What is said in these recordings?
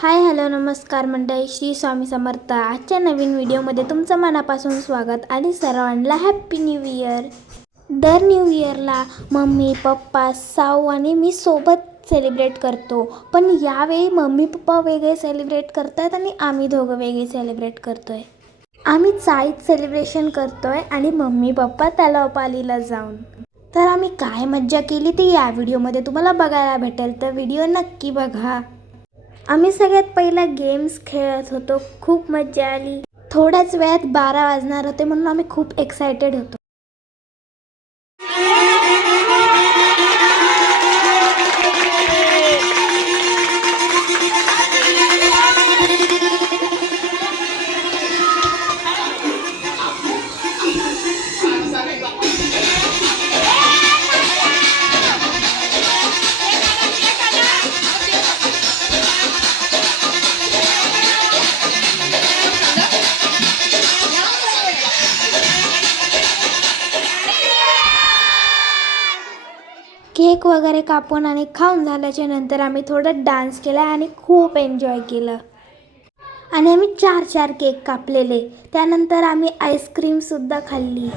Hi hello नमस्कार मंडळी, श्री स्वामी समर्थ। आजच्या नवीन व्हिडिओमध्ये तुमचं मनापासून स्वागत आणि सर्वांना हॅप्पी न्यू इयर। दर न्यू इयरला मम्मी पप्पा साऊ आणि मी सोबत सेलिब्रेट करतो, पण यावेळी मम्मी पप्पा वेगळे सेलिब्रेट करतात आणि आम्ही दोघं वेगळे सेलिब्रेट करतोय। आम्ही चाळीत सेलिब्रेशन करतोय आणि मम्मी पप्पा तलावपालीला जाऊन। तर आम्ही काय मज्जा केली ती या व्हिडिओमध्ये तुम्हाला बघायला भेटेल, तर व्हिडिओ नक्की बघा। आम्ही सगळ्यात पहिला गेम्स खेळत होतो, खूप मज्जा आली। थोड्याच वेळात 12 वाजणार होते म्हणून आम्ही खूप एक्साइटेड होतो। केक वगैरे कापून आणि खाऊन झाल्याच्या नंतर आम्ही थोडं डान्स केला आणि खूप एन्जॉय केलं। आणि आम्ही 4 केक कापलेले, त्यानंतर आम्ही आईस्क्रीम सुद्धा खाल्ली।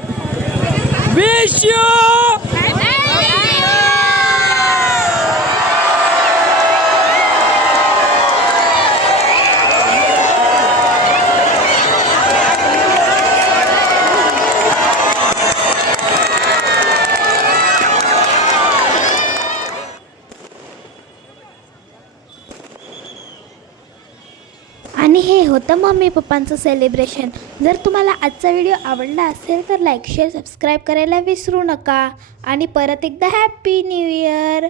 आणि हे होतं मम्मी पप्पांचं सेलिब्रेशन। जर तुम्हाला आजचा व्हिडिओ आवडला असेल तर लाईक शेअर सबस्क्राईब करायला विसरू नका। आणि परत एकदा हॅप्पी न्यू इयर।